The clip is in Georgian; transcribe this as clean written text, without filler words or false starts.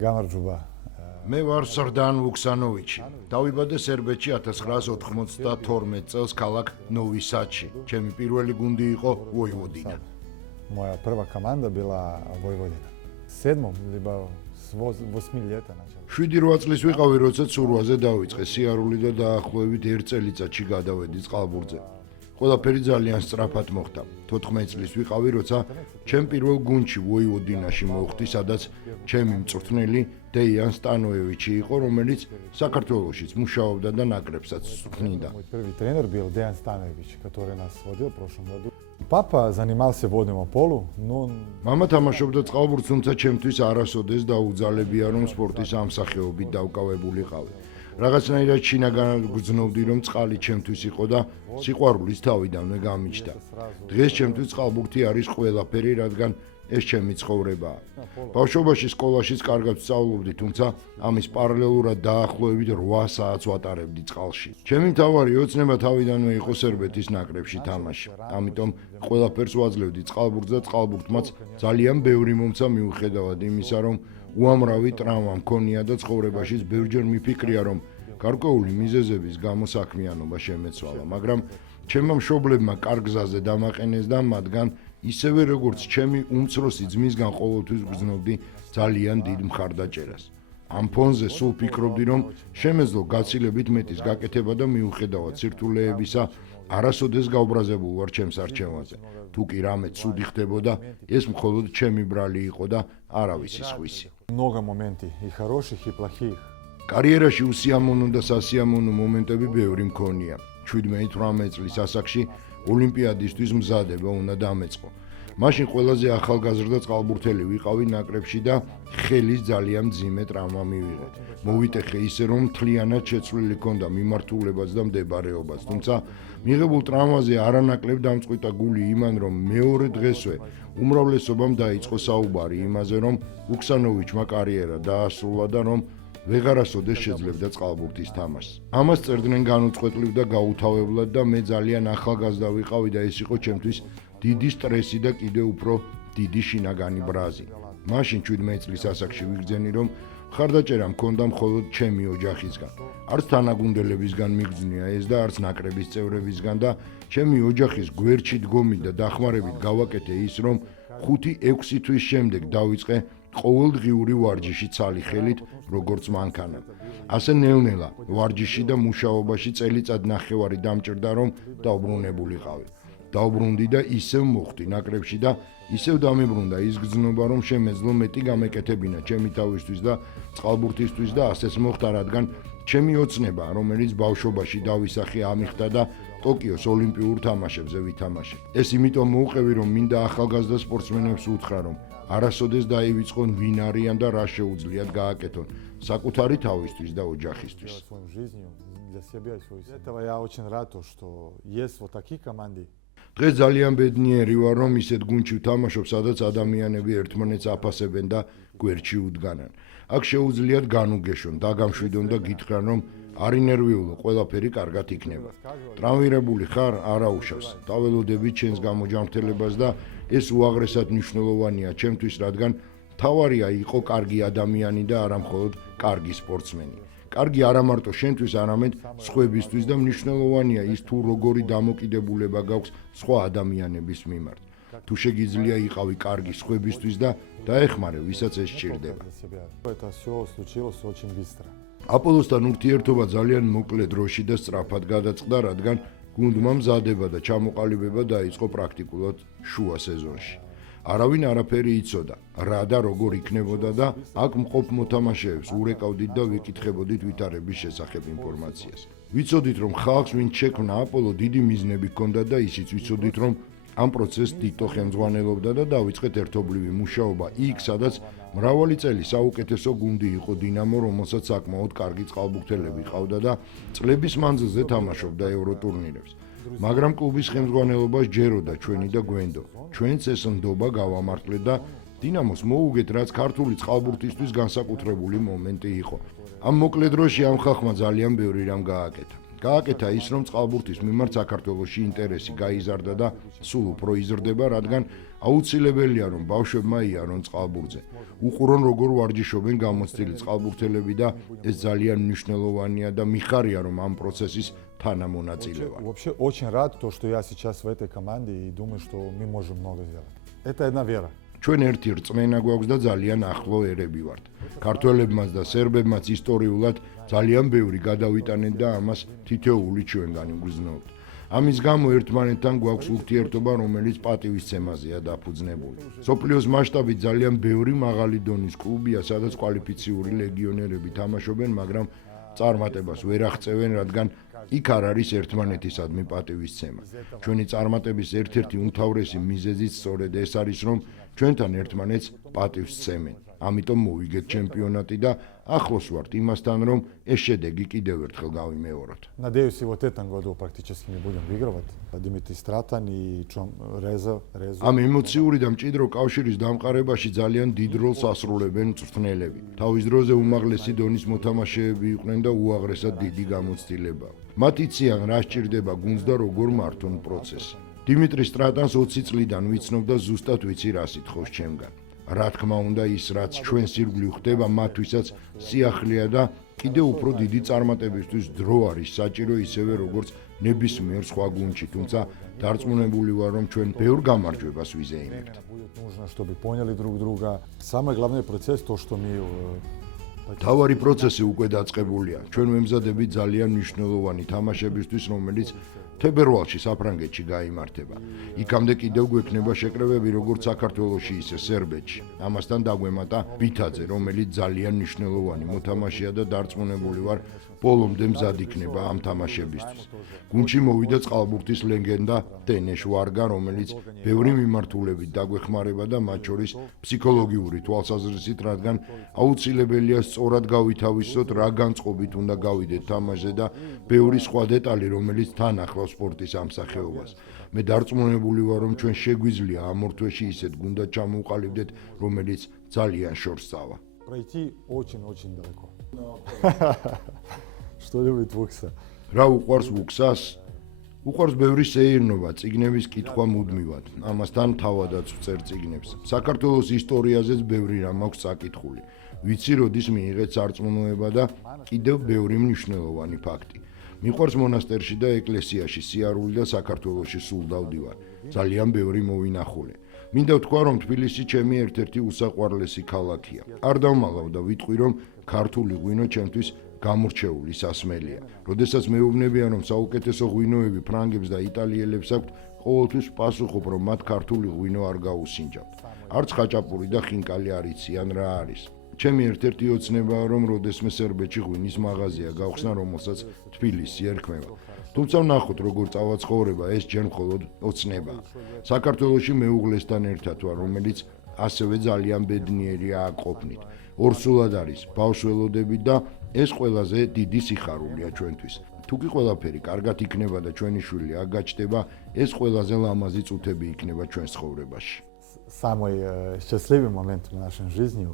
გამარჯობა. მე ვარ სრდან ვუქსანოვიჩი. დავიბადე სერბეთში 1992 წელს ქალაქ ნოვი სადში. ჩემი პირველი გუნდი იყო ვოევოდინა. Moja prva komanda bila Vojvodina. 7 либо с 8 лет начал. 7-8 წლის ვიყავი, როცა ცურვაზე დავიწყე სიარული და დაახლოებით 1 წელიწადში გადავედი წყალბურთზე. ყველაფერი ძალიან სწრაფად მოხდა. 14 წლის ვიყავი, როცა ჩემ პირველ გუნდში ვოევოდინაში მოვხდი, სადაც ჩემი მწვრთნელი დეიან სტანოევიჩი იყო, რომელიც საქართველოშიც მუშაობდა და ნაკრებსაც წვრთნიდა. Мой первый тренер был Деян Станович, который нас водил в прошлом году. Папа занимался водным полом, но მამა თამაშობდა წყალბურთს, თუმცა ჩემთვის არასოდეს დაუძალებია, რომ სპორტის ამ სახეობით დავკავებულიყავი. რაღაცნაირად შინაგან გრძნობდი, რომ წყალი ჩემთვის იყო და სიყვარულიც თავიდანვე გამიჩნდა. დღეს ჩემთვის წყალბურთი არის ყველაფერი, რადგან ეს ჩემი ცხოვრებაა. ბავშვობაში სკოლაშიც კარგად ვსწავლობდი, თუმცა ამის პარალელურად დაახლოებით 8 საათს ვატარებდი წყალში. ჩემი მთავარი ოცნება თავიდანვე იყო სერბეთის ნაკრებში თამაში. ამიტომ ყველაფერს ვაძლევდი წყალბურთს და წყალბურთმაც ძალიან ბევრი მომცა მიუხედავად იმისა, რომ უამრავი ტრავმა მქონია და ცხოვრებაშიც ბევრჯერ მიფიქრია, რომ გარკვეული მიზეზების გამო საქმიანობა შემეცვალა, მაგრამ ჩემმა მშობლებმა კარგ გზაზე დამაყენეს და მათგან ისევე როგორც ჩემი უმცროსი ძმისგან ყოველთვის გრძნობდი ძალიან დიდ მხარდაჭერას. ამ ფონზე სულ ფიქრობდი, რომ შემეძლო გაცილებით მეტის გაკეთება და მიუხედავად სირთულეებისა, არასოდეს გავბრაზებულ ვარ ჩემს არჩევანზე. თუ კი რამე ცუდი ხდებოდა, ეს მხოლოდ ჩემი ბრალი იყო და არავისი სხვისი. много моментов и хороших, и плохих. კარიერაში უსიამოვნო და სასიამოვნო მომენტები ბევრი მქონია. 17-18 წლის ასაკში ოლიმპიადისთვის მზადება უნდა დამეწყო. მაშინ ყველაზე ახალგაზრდა წყალბურთელი ვიყავი ნაკრებში და ხელის ძალიან მძიმე ტრავმა მივიღე. მოვიტეხე ისე, რომ მთლიანად შეცვლილი ჰქონდა მიმართულებაც და მდებარეობაც, თუმცა მიღებულ ტრავმაზე არანაკლებ დამწყვიტა გული იმან, რომ მეორე დღესვე უმრავლესობამ დაიწყო საუბარი იმაზე, რომ უქსანოვიჩმა კარიერა დაასრულა და რომ ვეღარასოდეს შეძლებდა წყალბურთის თამაშს. ამას წერდნენ განუწყვეტლივ და გაუთავებლად და მე ძალიან ახალგაზრდა ვიყავი და ეს იყო ჩემთვის დიდი სტრესი და კიდევ უფრო დიდი შინაგანი ბრაზი. მაშინ 17 წლის ასაკში ვიგრძენი, რომ მხარდაჭერა მქონდა მხოლოდ ჩემი ოჯახისგან. არც თანაგუნდელებისგან მიგრძნია ეს და არც ნაკრების წევრებისგან და ჩემი ოჯახის გვერდში დგომით და დახმარებით გავაკეთე ის, რომ 5-6 თვის შემდეგ დავიწყე ყოველდღიური ვარჯიში ცალი ხელით, როგორც მანქანა. ასე ნელ-ნელა ვარჯიში და მუშაობაში წელიწად ნახევარი დამჭირდა, რომ დაუბრუნებულიყავი. დაუბრუნდი და ისევ მოხვდი ნაკრებში და ისევ დამებრუნდა ის გრძნობა, რომ შემეძლო მეტი გამეკეთებინა ჩემი თავისთვის და წყალბურთისთვის და ასეც მოხდა, რადგან ჩემი ოცნება, რომელიც ბავშვობაში დავისახე, ამიხდა და ტოკიოს ოლიმპიურ თამაშებზე ვითამაშე. ეს იმიტომ მოუყევი, რომ მინდა ახალგაზრდა სპორტსმენებს უთხრა, რომ არასოდეს დაივიწყონ ვინ არიან და რა შეუძლიათ გააკეთონ საკუთარი თავისთვის და ოჯახისთვის. Своей жизнью для себя и своей семьи. Этого я очень рад, что есть вот такие команды. დღეს ძალიან ბედნიერი ვარ, რომ ისეთ გუნდში ვთამაშობ, სადაც ადამიანები ერთმანეთს აფასებენ და გვერდში უდგანან. აქ შეუძლიათ განუგეშონ, დაგამშვიდონ და გითხრან, რომ არ ინერვიულო, ყველაფერი კარგად იქნება. ტრავმირებული ხარ, არა უშავს. დაველოდებით ჩვენს გამოჯანმრთელებას და ეს უაღრესად მნიშვნელოვანია ჩემთვის, რადგან თავარია იყო კარგი ადამიანი და არა მხოლოდ კარგი სპორტსმენი. კარგი არა მარტო შენთვის, არამედ სხვებისთვის და მნიშვნელოვანია ის, თუ როგორი დამოკიდებულება გაქვს სხვა ადამიანების მიმართ. თუ შეგიძლია იყავი კარგი სხვებისთვის და დაეხმარე, ვისაც ეს სჭირდება. Это все случилось очень быстро. აპოლოსთან ურთიერთობა ძალიან მოკლე დროში და სწრაფად გადაწყდა, რადგან გუნდმა მზადება და ჩამოყალიბება დაიწყო პრაქტიკულად შუა სეზონში. არავინ არაფერი იცოდა, რა და როგორ იქნებოდა და აქ მყოფ მოთამაშეებს ურეკავდით და ვიკითხებოდით ვითარების შესახებ ინფორმაციას. ვიცოდით, რომ ხალხს ვინც შექმნა აპოლო დიდი მიზნები ჰქონდა და ისიც ვიცოდით, რომ ამ პროცესს თითო ხელმძღვანელობდა და დავიწყეთ ერთობლივი მუშაობა იქ, სადაც მრავალი წელი საუკეთესო გუნდი იყო დინამო, რომელსაც საკმაოდ კარგი წყალბურთელები ჰყავდა და წლების მანძილზე თამაშობდა ევროტურნირებს. მაგრამ კლუბის ხელმძღვანელობა სჯეროდა ჩვენი და გვენდო. ჩვენც ეს ნდობა გავამართლეთ და დინამოს მოუგეთ, რაც ქართული წყალბურთისთვის განსაკუთრებული მომენტი იყო. ამ მოკლე დროში ამ ხალხმა ძალიან ბევრი რამ გააკეთა. გააკეთა ის, რომ წყალბურთის მიმართ საქართველოში ინტერესი გაიზარდა და სულ უფრო იზრდება, რადგან აუცილებელია, რომ ბავშვებმა იარონ წყალბურთზე. უყურონ, როგორ ვარჯიშობენ გამოცდილი წყალბურთელები და ეს ძალიან მნიშვნელოვანია და მიხარია, რომ ამ პროცესის თანამონაწილე ვარ. Вообще очень рад, что я сейчас в этой команде и думаю, что мы можем много сделать. Это одна вера. ჩვენ ერთი რწმენა გვაქვს და ძალიან ახლო ერები ვართ. ქართველებმაც და სერბებმაც ისტორიულად ძალიან ბევრი გადავიტანეთ და ამას თითოეული ჩვენგანი გვგრძნობთ. ამის გამო ერთმანეთთან გვაქვს ურთიერთობა, რომელიც პატივისცემაზეა დაფუძნებული. სოფლიოს მასშტაბით ძალიან ბევრი მაღალი დონის კლუბია, სადაც კვალიფიციური ლეგიონერები თამაშობენ, მაგრამ წარმატებას ვერ აღწევენ, რადგან იქ არ არის ერთმანეთისადმი პატივისცემა. ჩვენი წარმატების ერთ-ერთი უმთავრესი მიზეზიც სწორედ ეს არის, რომ ჩვენთან ერთმანეთს პატივს სცემენ. ამიტომ მოვიგეთ ჩემპიონატი და ახლოს ვართ იმასთან, რომ ეს შედეგი კიდევ ერთხელ გავიმეოროთ. Надеюсь, и вот этом году практически мы будем выигрывать. Дмитрий Стратан и Резо. ამ ემოციური და მჭიდრო კავშირის დამყარებაში ძალიან დიდ როლს ასრულებენ მწვრთნელები. თავის დროზე უმაღლესი დონის მოთამაშეები იყვნენ და უაღრესად დიდი გამოცდილება. მათ იციან, რა სჭირდება გუნდს და როგორ მართონ პროცესი. დიმიტრი სტრატანს 20 წლიდან ვიცნობ და ზუსტად ვიცი, რა სიტყავს ჩემგან. რა თქმა უნდა, ის რაც ჩვენს ირგვლივ ხდება, მათთვისაც სიახლეა და კიდევ უფრო დიდი წარმატებისთვის დრო არის საჭირო, ისევე როგორც ნებისმიერ სხვა გუნდში, თუმცა დარწმუნებული ვარ, რომ ჩვენ ბევრ გამარჯვებას ვიზეიმებთ. Нужно, чтобы поняли друг друга. Самый главный процесс то, что мы თავარი პროცესი უკვე დაწყებულია. ჩვენ ვემზადებით ძალიან მნიშვნელოვანი თამაშებისთვის, რომელიც თებერვალში საფრანგეთში გაიმართება. იქამდე კიდევ გვექნება შეკრებები როგორც საქართველოში, ისე სერბეთში. ამასთან დაგვემატა ბითაძე, რომელიც ძალიან მნიშვნელოვანი მოთამაშეა და დარწმუნებული ვარ, ბოლომდე მზად იქნება ამ თამაშებისთვის. გუნდში მოვიდა წყალბურთის ლეგენდა დენეშ ვარგა, რომელიც ბევრი მიმართულებით დაგვეხმარება და მათ შორის ფსიქოლოგიური თვალსაზრისით, რადგან აუცილებელია სწორად გავითავისოთ, რა განწყობით უნდა გავიდეთ თამაშზე და ბევრი სხვა დეტალი, რომელიც თან ახლავს სპორტის ამ სახეობას. მე დარწმუნებული ვარ, რომ ჩვენ შეგვიძლია ამ ორ თვეში ისეთ გუნდად ჩამოვყალიბდეთ, რომელიც ძალიან შორს წავა. пройти очень далеко. Что любит Вукса? რა უყვარს ვუქსას? უყვარს ბევრი სეირნობა, წიგნების კითხვა მუდმივად. ამასთან თავადაც ვწერ წიგნებს. საქართველოს ისტორიაზეც ბევრი რამ აქვს წაკითხული. ვიცი, როდის მიიღეთ სარწმუნოება და კიდევ ბევრი მნიშვნელოვანი ფაქტი. მიყვარს მონასტერში და ეკლესიაში სიარული და საქართველოში სულ დავდივარ. ძალიან ბევრი მოვინახულე. მინდა ვთქვა, რომ თბილისი ჩემი ერთ-ერთი უსაყვარლესი ქალაქია. არ დავმალავ და ვიტყვი, რომ ქართული ღვინო ჩემთვის გამორჩეული სასმელია. როდესაც მეუბნებიან, რომ საუკეთესო ღვინოები ფრანგებს და იტალიელებს აქვთ, ყოველთვის პასუხობ, რომ მათ ქართული ღვინო არ გაუსინჯავთ. არც ხაჭაპური და ხინკალი არ იციან რა არის. ჩემი ერთ-ერთი ოცნებაა, რომ როდესმე სერბეთში ღვინის მაღაზია გავხსნა, რომელსაც თბილისი ერქმევა. თუმცა ვნახოთ, როგორ წავაცხოვრება, ეს ჯერ მხოლოდ ოცნებაა. საქართველოში მეუღლესთან ერთად ვარ, რომელიც ასევე ძალიან ბედნიერია აქ ყოფნით. ორსულად არის ბავშველოდები და ეს ყველაზე დიდი სიხარულია ჩვენთვის. თუ კი ყველაფერი კარგად იქნება და ჩვენი შვილი აქ გაჩნდება, ეს ყველაზე ლამაზი წუთები იქნება ჩვენს ცხოვრებაში. Самый счастливый момент в нашей жизни.